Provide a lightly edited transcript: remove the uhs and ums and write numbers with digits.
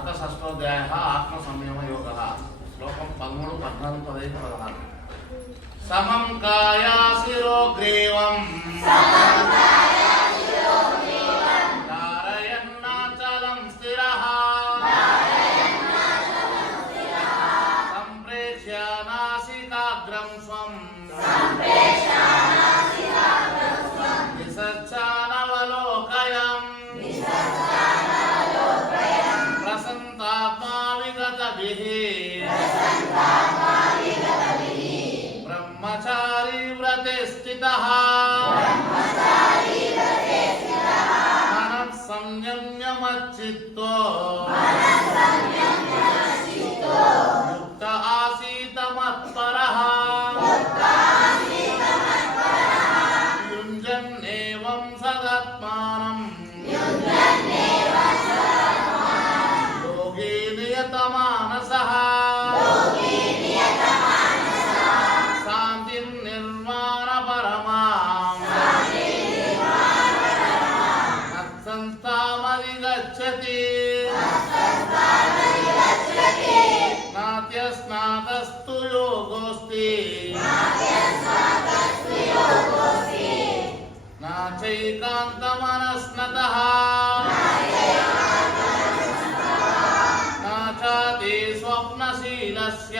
అత షష్ఠోధ్యాయ ఆత్మ సంయమ యోగ శ్లోకం 13, 14, 15, 16. సమం కాయా శిరోగ్రీవం ధారయన్నాచలం స్థిరః సంప్రేక్ష్య నాసికాగ్రం స్వం విసర్జానవలోకయం ప్రసంతాత్మా విగతభిః బ్రహ్మచారి వ్రతే స్థితః మనః సంయమ్య మచ్చిత్తో యుక్త ఆసీత మత్పరః యుంజన్నేవం సదాత్మానం యోగి నియతమానసః శాంతిం నిర్వాణ పరమాం మత్సంస్థామధిగచ్చతి నాత్యస్నాతస్తు యోగోస్తి నాచైకాంతమనస్నతః నాచాతి స్వప్నశీలస్య